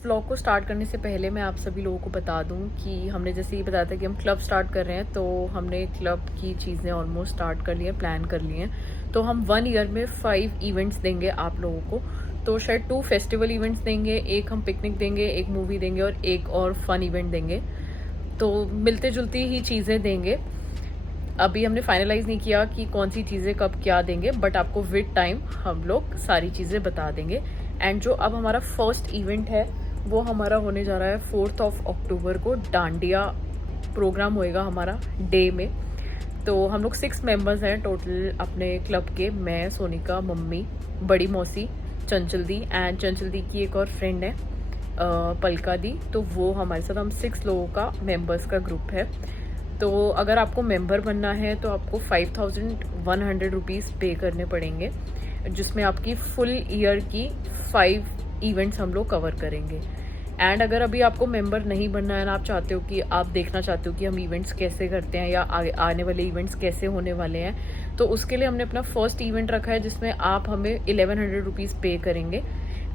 Vlog को start करने से पहले मैं आप सभी लोगों को बता दूं कि हमने जैसे ये बताया था कि हम क्लब स्टार्ट कर रहे हैं, तो हमने क्लब की चीज़ें ऑलमोस्ट स्टार्ट कर ली हैं, प्लान कर लिए हैं। तो हम 1 ईयर में 5 इवेंट्स देंगे आप लोगों को। तो शायद 2 फेस्टिवल इवेंट्स देंगे, एक हम पिकनिक देंगे, एक मूवी देंगे और एक और फन इवेंट देंगे। तो मिलते जुलती ही चीज़ें देंगे। अभी हमने फाइनलाइज नहीं किया कि कौन सी चीज़ें कब क्या देंगे, बट आपको विद टाइम हम लोग सारी चीज़ें बता देंगे। एंड जो अब हमारा फर्स्ट इवेंट है वो हमारा होने जा रहा है 4 अक्टूबर को। डांडिया प्रोग्राम होएगा हमारा डे में। तो हम लोग 6 मेंबर्स हैं टोटल अपने क्लब के। मैं, सोनिका, मम्मी, बड़ी मौसी, चंचल दी एंड चंचल दी की एक और फ्रेंड है पलका दी। तो वो हमारे साथ, हम 6 लोगों का मेंबर्स का ग्रुप है। तो अगर आपको मेंबर बनना है तो आपको 5100 रुपीज़ पे करने पड़ेंगे, जिसमें आपकी फुल ईयर की 5 इवेंट्स हम लोग कवर करेंगे। एंड अगर अभी आपको मेंबर नहीं बनना है ना, आप चाहते हो कि आप देखना चाहते हो कि हम इवेंट्स कैसे करते हैं या आने वाले इवेंट्स कैसे होने वाले हैं, तो उसके लिए हमने अपना फर्स्ट इवेंट रखा है जिसमें आप हमें 1100 रुपीज़ पे करेंगे।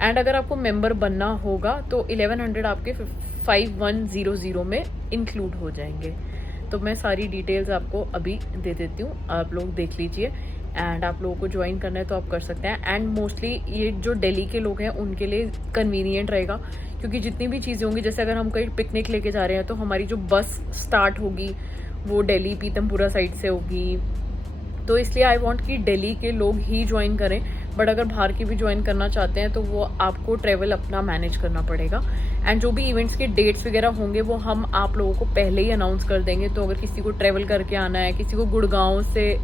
एंड अगर आपको मेंबर बनना होगा तो 1100 आपके 5100 में इंक्लूड हो जाएंगे। तो मैं सारी डिटेल्स आपको अभी दे देती हूँ, आप लोग देख लीजिए। एंड आप लोगों को ज्वाइन करना है तो आप कर सकते हैं। एंड मोस्टली ये जो दिल्ली के लोग हैं उनके लिए कन्वीनियंट रहेगा, क्योंकि जितनी भी चीज़ें होंगी, जैसे अगर हम कहीं पिकनिक लेके जा रहे हैं तो हमारी जो बस स्टार्ट होगी वो दिल्ली पीतमपुरा साइड से होगी। तो इसलिए आई वांट कि दिल्ली के लोग ही ज्वाइन करें, बट अगर बाहर के भी ज्वाइन करना चाहते हैं तो वो आपको ट्रैवल अपना मैनेज करना पड़ेगा। एंड जो भी इवेंट्स के डेट्स वगैरह होंगे वो हम आप लोगों को पहले ही अनाउंस कर देंगे। तो अगर किसी को ट्रैवल करके आना है, किसी को गुड़गांव से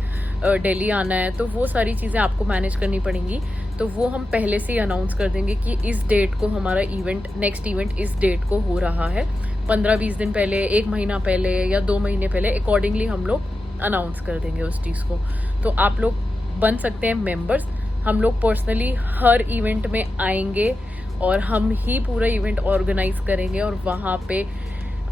दिल्ली आना है, तो वो सारी चीज़ें आपको मैनेज करनी पड़ेंगी। तो वो हम पहले से ही अनाउंस कर देंगे कि इस डेट को हमारा इवेंट, नेक्स्ट इवेंट इस डेट को हो रहा है। 15-20 दिन पहले, 1 महीना पहले या 2 महीने पहले अकॉर्डिंगली हम लोग अनाउंस कर देंगे उस चीज़ को। तो आप लोग बन सकते हैं मेंबर्स। हम लोग पर्सनली हर इवेंट में आएंगे और हम ही पूरा इवेंट ऑर्गेनाइज करेंगे और वहाँ पे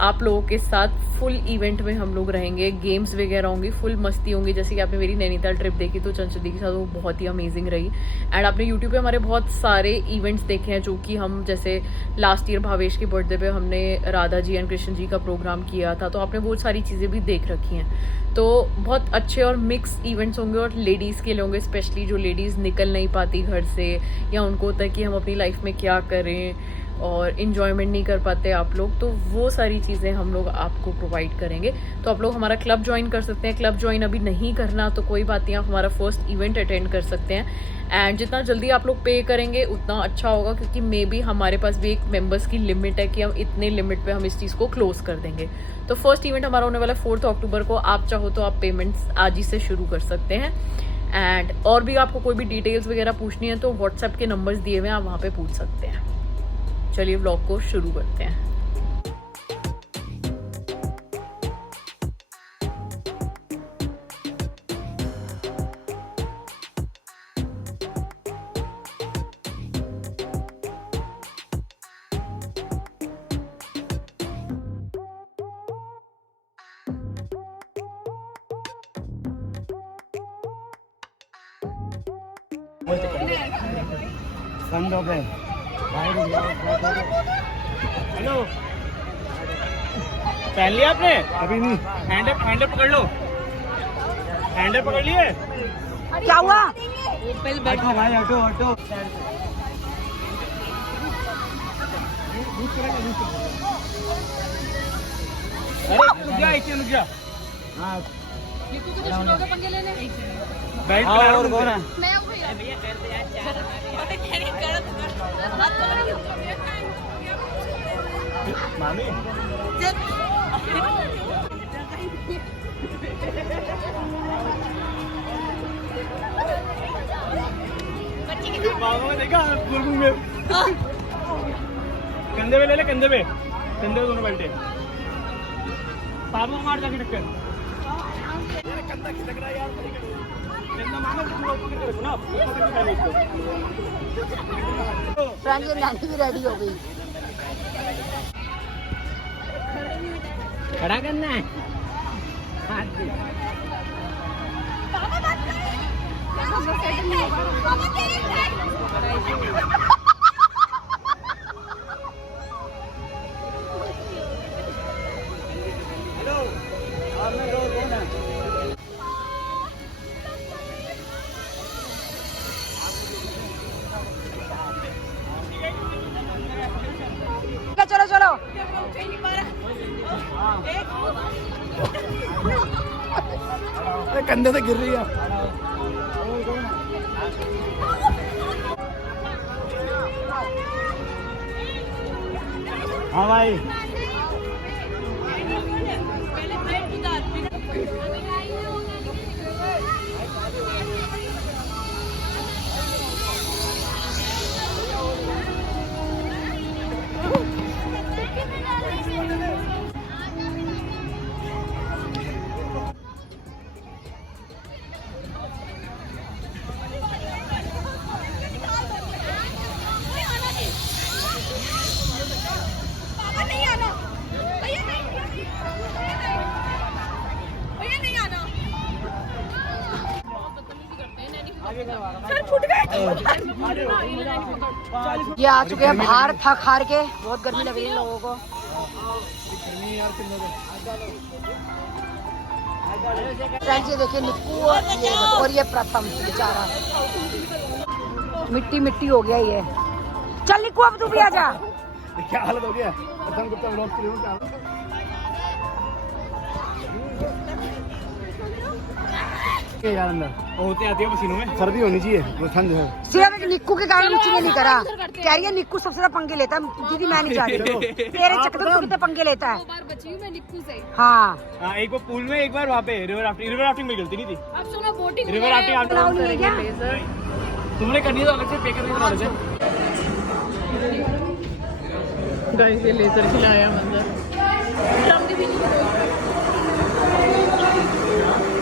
आप लोगों के साथ फुल इवेंट में हम लोग रहेंगे। गेम्स वगैरह होंगी, फुल मस्ती होंगी। जैसे कि आपने मेरी नैनीताल ट्रिप देखी तो चंचल दी के साथ वो बहुत ही अमेजिंग रही। एंड आपने यूट्यूब पे हमारे बहुत सारे इवेंट्स देखे हैं, जो कि हम, जैसे लास्ट ईयर भावेश के बर्थडे पे हमने राधा जी एंड कृष्ण जी का प्रोग्राम किया था, तो आपने बहुत सारी चीज़ें भी देख रखी हैं। तो बहुत अच्छे और मिक्स इवेंट्स होंगे और लेडीज़ के लिए होंगे, स्पेशली जो लेडीज़ निकल नहीं पाती घर से, या उनको होता है कि हम अपनी लाइफ में क्या करें और इन्जॉयमेंट नहीं कर पाते आप लोग, तो वो सारी चीज़ें हम लोग आपको प्रोवाइड करेंगे। तो आप लोग हमारा क्लब ज्वाइन कर सकते हैं। क्लब ज्वाइन अभी नहीं करना तो कोई बात नहीं, आप हमारा फर्स्ट इवेंट अटेंड कर सकते हैं। एंड जितना जल्दी आप लोग पे करेंगे उतना अच्छा होगा, क्योंकि मे बी हमारे पास भी एक मेंबर्स की लिमिट है कि हम इतने लिमिट पे हम इस चीज़ को क्लोज कर देंगे। तो फर्स्ट इवेंट हमारा होने वाला 4 अक्टूबर को। आप चाहो तो आप पेमेंट्स आज ही से शुरू कर सकते हैं। एंड और भी आपको कोई भी डिटेल्स वगैरह पूछनी है तो व्हाट्सएप के नंबर्स दिए हुए हैं, आप वहाँ पे पूछ सकते हैं। चलिए व्लॉग को शुरू करते हैं। हेलो, पहन लिया आपने? अभी नहीं। हैंडल पकड़ लो, हैंडल पकड़ लिए। क्या हुआ? बैठो भाई, हटो हटो। अरे रुक जा, एक रुक जा। हाँ, बेल्ट और कौन है? मामी बाबा देखा में कंधे पे ले ले, कंधे पे दोनों बेल्टे। पापा मार जाके टक्कर। कंधा खिसक रहा है यार, कंधा मामा तुम लोग पकड़ के रखो ना, पकड़ के डालो इसको। फ्रेंड की नानी भी रेडी हो गई। खड़ा करना है हाथ से। अरे कंधे से गिर रही है। हाँ भाई ये आ चुके हैं बाहर थक हार के, बहुत गर्मी लग रही है लोगों को। फ्रेंड्स ये देखिए निक्कू और ये प्रथम बेचारा मिट्टी मिट्टी हो गया ये। चल निक्कू अब तू भी आ जा। क्या हालत हो गया प्रथम गुप्ता व्लॉग के लिए। यार अंदर होते आती है पसीनों में। सर्दी होनी चाहिए, वो ठंड है। सिर्फ निक्कू के कारण मुझे नहीं करा। कह रही है निक्कू सबसे ज्यादा पंगे लेता है। दीदी मैं नहीं जा रही, तेरे चक्कर में कितने पंगे लेता है। बची हूँ मैं निक्कू से। हाँ एक बार पूल में, एक बार वहाँ पे रिवर राफ्टिंग में गलती नहीं थी। अब सुनो बोटिंग रिवर राफ्टिंग लेजर तुमने करनी तो अलग से पे करनी तो अलग से। गाइस ये लेजर खिलाया मंजर ड्रम के पीछे।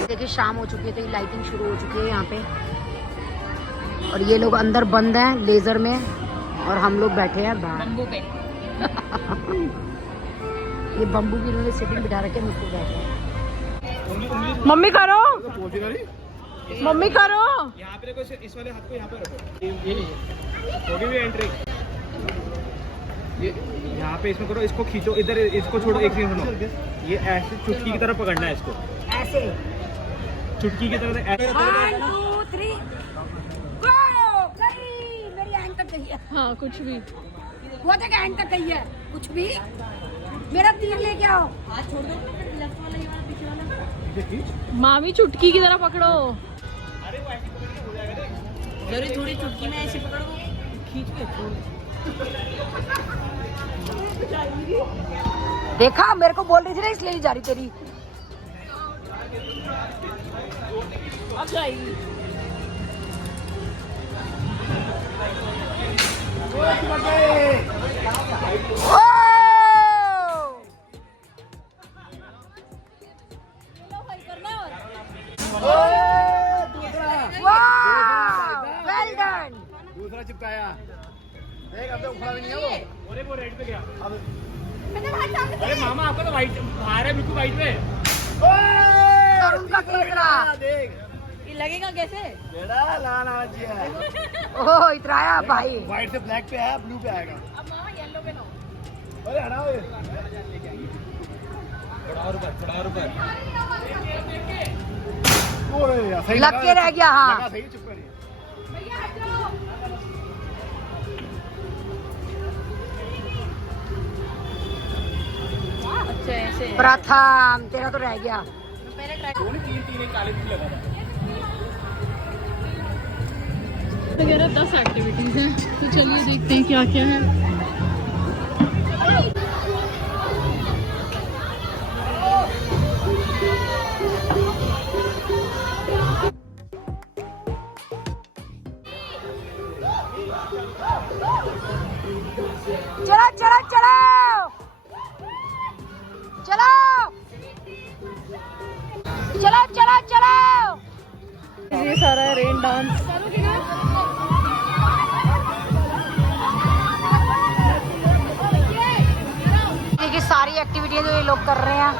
देखिए शाम हो चुकी है तो लाइटिंग शुरू हो चुकी है यहाँ पे, और ये लोग अंदर बंद हैं लेजर में और हम लोग बैठे हैं बाहर बम्बू पे। ये बम्बू की इन्होंने सेटिंग बिठा रखे हैं, मुझको बैठे हैं। मम्मी करो, मम्मी करो। यहाँ पे देखो, इस वाले हाथ को यहाँ पे रखो। ये होगी भी एंट्री। ये यहाँ पे इसमें करो, इसको खींचो इधर, इसको छोड़ो। एक सेकंड सुनो, ये ऐसे चुटकी की तरह पकड़ना है इसको, ऐसे चुटकी की तरह ऐसे। 1 2 3 गो। मेरी एंड तक गई है। हाँ कुछ भी वो तक एंड तक गई है। कुछ भी मेरा तीर लेके आओ। मामी चुटकी की तरह पकड़ो। थोड़ी चुटकी में ऐसे पकड़ो, खींच के देखा, मेरे को बोल रही थी ना इसलिए नहीं जा रही तेरी। अब जाएगी। Well done. दूसरा चिपकाया। देख अब तो उखड़ा भी नहीं है वो। अरे वो रेड पे गया। अरे मामा आपका तो वाइट बाहर है, बिल्कुल वाइट में। उनका तीसरा देख ये लगेगा कैसे? बेड़ा लाना चाहिए। ओह इतराया भाई। व्हाइट से ब्लैक पे है, ब्लू पे आएगा। अब मामा येलो पे लाओ। अरे हटाओ ये। चढ़ा ऊपर। ओए यार सही लग के रह गया। हाँ लगा, सही चिपका नहीं। अच्छा ऐसे प्रथम तेरा तो रह गया। पहले ट्राई तीन काले भी लगा था। वगैरह 10 एक्टिविटीज हैं, तो चलिए देखते हैं क्या क्या है। चलो चलो चलो चलो चलो चलो चलो। ये सारा रेन डांस। देखिए सारी एक्टिविटी जो ये लोग कर रहे हैं।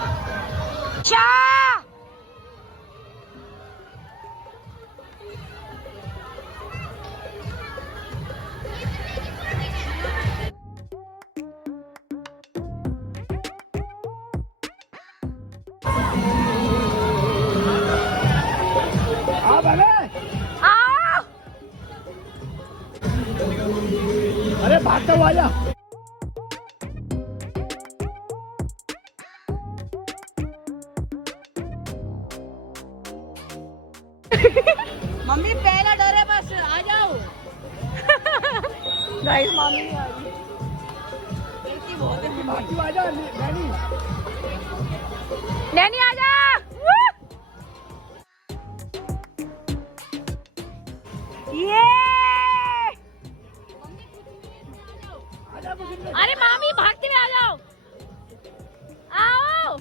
अरे भागता हुआ आजा। गाइस मामी नहीं आ रही। नैनी आजा। ये अरे मामी भागते हुए आ जाओ, आओ।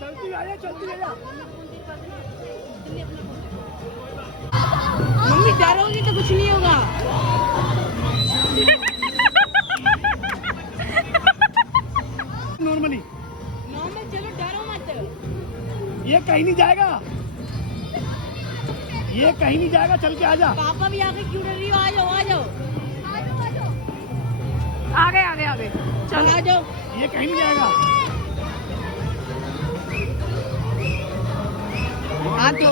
चलती आजा, चलती आजा। मम्मी डरोगी तो कुछ नहीं होगा। नॉर्मली चलो डरो मत। ये कहीं नहीं जाएगा, ये कहीं नहीं जाएगा, चल के आजा। पापा भी आके क्यों डर रही हो? आ जाओ आ जाओ आ गए चलो आ जाओ। ये कहीं नहीं जाएगा। हाथ दो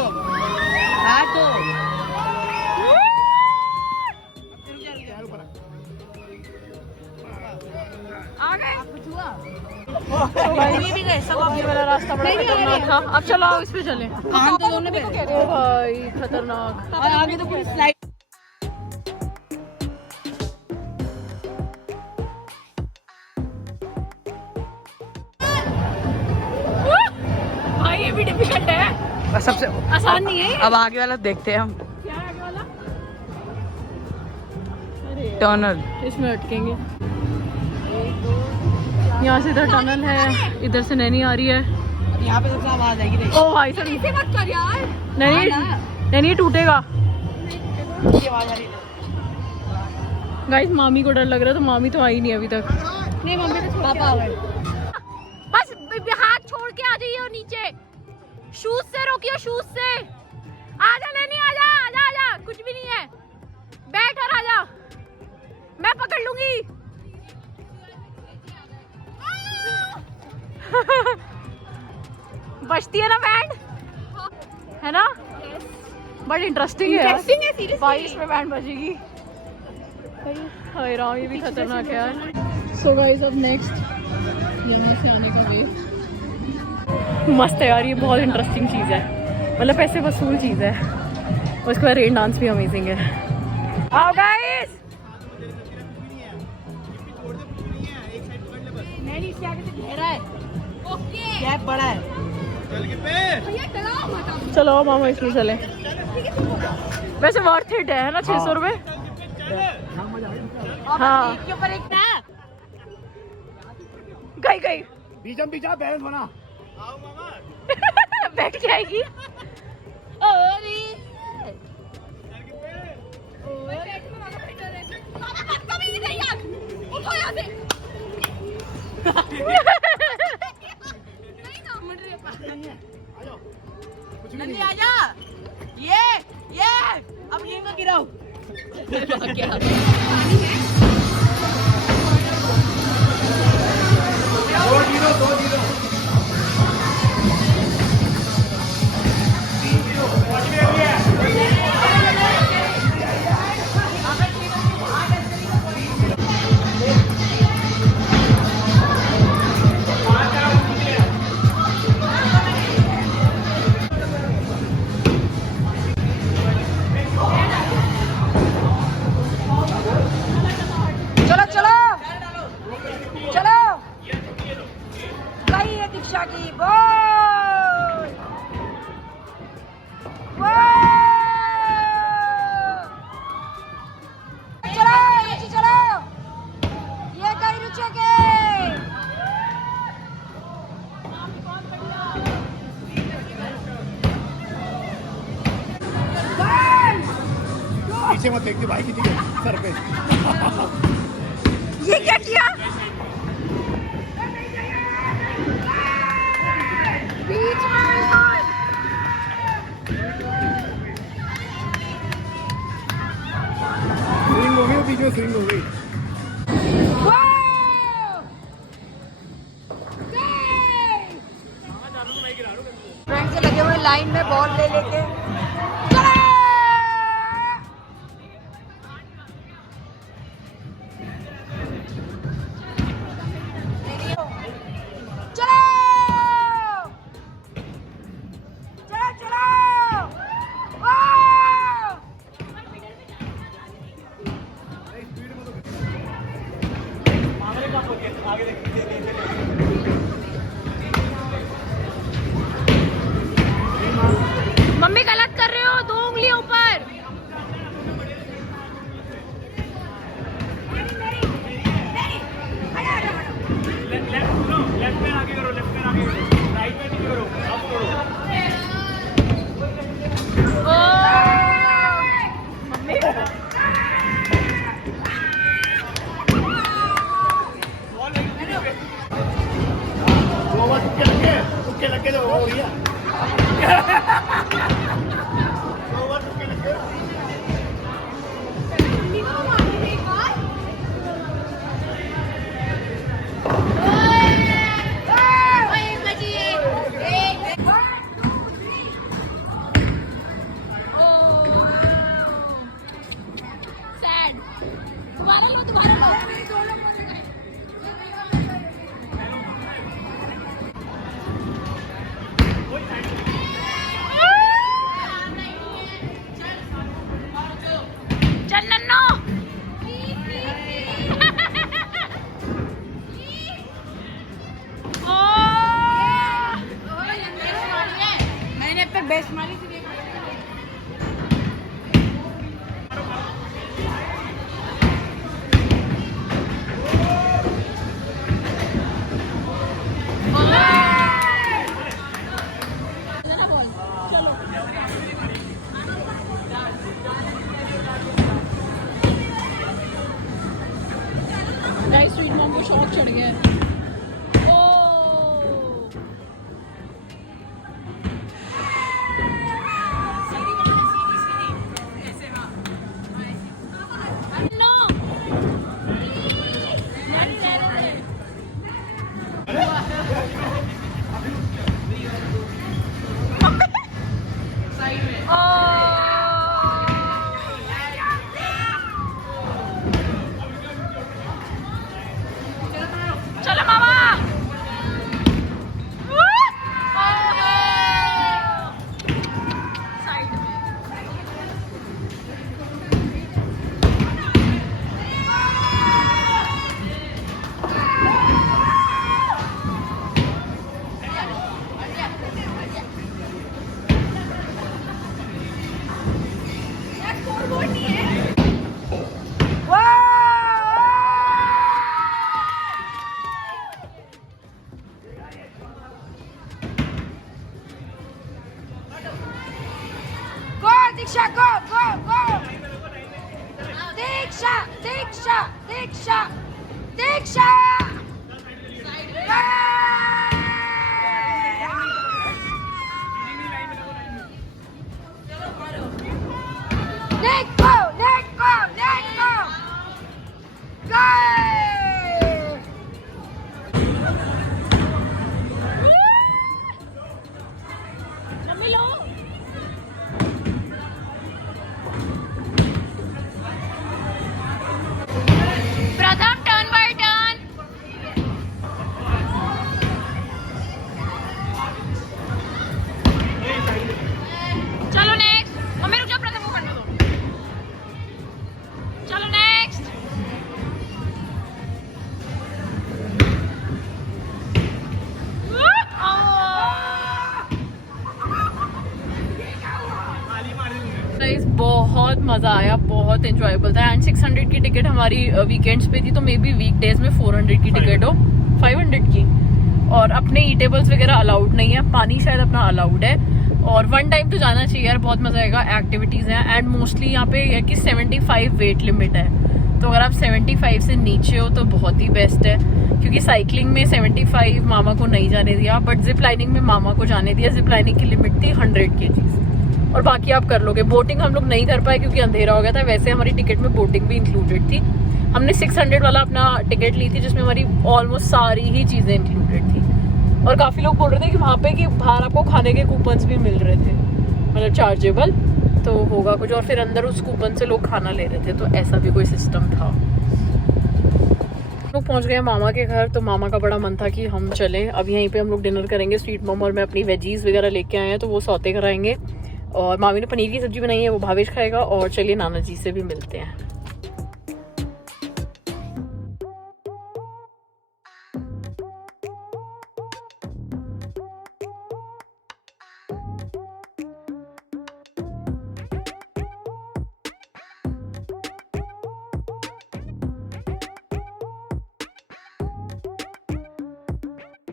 हाथ दो। आ गए। भी गए सब। ये वाला रास्ता बड़ा खतरनाक था। अब चलो आओ इस पे चले। कान तो दोनों पे। ओ भाई खतरनाक। और आगे तो पूरी स्लाइड। भाई ये भी डिफिकल्ट है, सबसे आसान नहीं है। अब आगे वाला देखते हैं हम। क्या है आगे वाला? अरे टनल। इसमें अटकेंगे। यहाँ से इधर टनल है, इधर से नैनी आ रही है। यहाँ पे सबसे आवाज आएगी। ओ भाई साहब इसे मत कर यार। नैनी ये टूटेगा। आवाज आ रही है। गाइस मामी को डर लग रहा है, तो मामी तो आई नहीं अभी तक। नहीं मम्मी तो पापा आ गए। बस हाथ छोड़ के आ जाइए और नीचे शूज से रोकियो, शूज से। आजा नैनी आजा आजा आजा, कुछ भी नहीं है, बैठ और आजा, मैं पकड़ लूंगी। बचती है ना बैंड, है ना? बट इंटरेस्टिंग है यार। सीरियसली भाई इसमें बैंड बजेगी। हाय राम, ये भी खतरनाक है यार। सो गाइस अब नेक्स्ट यहाँ से आने का वे। मस्त है यार, ये बहुत इंटरेस्टिंग चीज़ है, मतलब पैसे वसूल चीज़ है। उसके बाद रेन डांस भी अमेजिंग है। आओ गाइस। नहीं इसके आगे से गहरा है। ओके गैप बड़ा है। चलो मामा इसमें चले। वैसे वर्थ इट है ना, 600 रुपये। हाँ के ऊपर एक था। गई बीचम बीचा बैलेंस बना। बैठ जाएगी। नंदी आजा। ये अब ये को गिराओ। पीछे मत देखते भाई, किसी के सर पे। ये क्या किया? बीच में स्विंग हो गई, बीच में स्विंग हो गई। फ्रेंड से लगे हुए लाइन में बॉल ले लेके। आगे मम्मी गलत कर रहे हो, 2 उंगलियां ऊपर। लेफ्ट में आगे करो, लेफ्ट में आगे करो, राइट में नीचे करो, अब करो। तुक्के लगे तो हो गया। बेस्ट मारी थी। स्वीट मॉम को शौक चढ़ गया है। चलो मामा। Diksha, go, go, go! Diksha, Diksha, Diksha, Diksha! Let go, let go, let go! Go! प्रथम टर्न बाय टर्न। चलो नेक्स्ट। मम्मी रुक जाओ, प्रथम को करने दो। चलो नेक्स्ट। बहुत मज़ा आया, बहुत एंजॉयबल था। एंड 600 की टिकट हमारी वीकेंड्स पे थी, तो मे बी वीकडेज में 400 की टिकट हो, 500 की। और अपने ईटेबल्स वगैरह अलाउड नहीं है, पानी शायद अपना अलाउड है। और 1 टाइम तो जाना चाहिए यार, बहुत मज़ा आएगा। एक्टिविटीज़ हैं एंड मोस्टली यहाँ पे है कि 75 वेट लिमिट है, तो अगर आप 75 से नीचे हो तो बहुत ही बेस्ट है। क्योंकि साइकिलिंग में 75 मामा को नहीं जाने दिया, बट जिप लाइनिंग में मामा को जाने दिया। जिप लाइनिंग की लिमिट थी 100 kgs और बाकी आप कर लोगे। बोटिंग हम लोग नहीं कर पाए क्योंकि अंधेरा हो गया था। वैसे हमारी टिकट में बोटिंग भी इंक्लूडेड थी। हमने 600 वाला अपना टिकट ली थी, जिसमें हमारी ऑलमोस्ट सारी ही चीज़ें इंक्लूडेड थी। और काफ़ी लोग बोल रहे थे कि वहाँ पे कि बाहर आपको खाने के कूपन्स भी मिल रहे थे, मतलब चार्जेबल, तो होगा कुछ। और फिर अंदर उस कूपन से लोग खाना ले रहे थे, तो ऐसा भी कोई सिस्टम था। लोग पहुँच गए मामा के घर, तो मामा का बड़ा मन था कि हम चलें। अब यहीं पे हम लोग डिनर करेंगे। स्वीट मॉम और मैं अपनी वेजीज वगैरह लेके आए हैं, तो वो सौते कराएंगे। और मामी ने पनीर की सब्जी बनाई है, वो भावेश खाएगा। और चलिए नाना जी से भी मिलते हैं।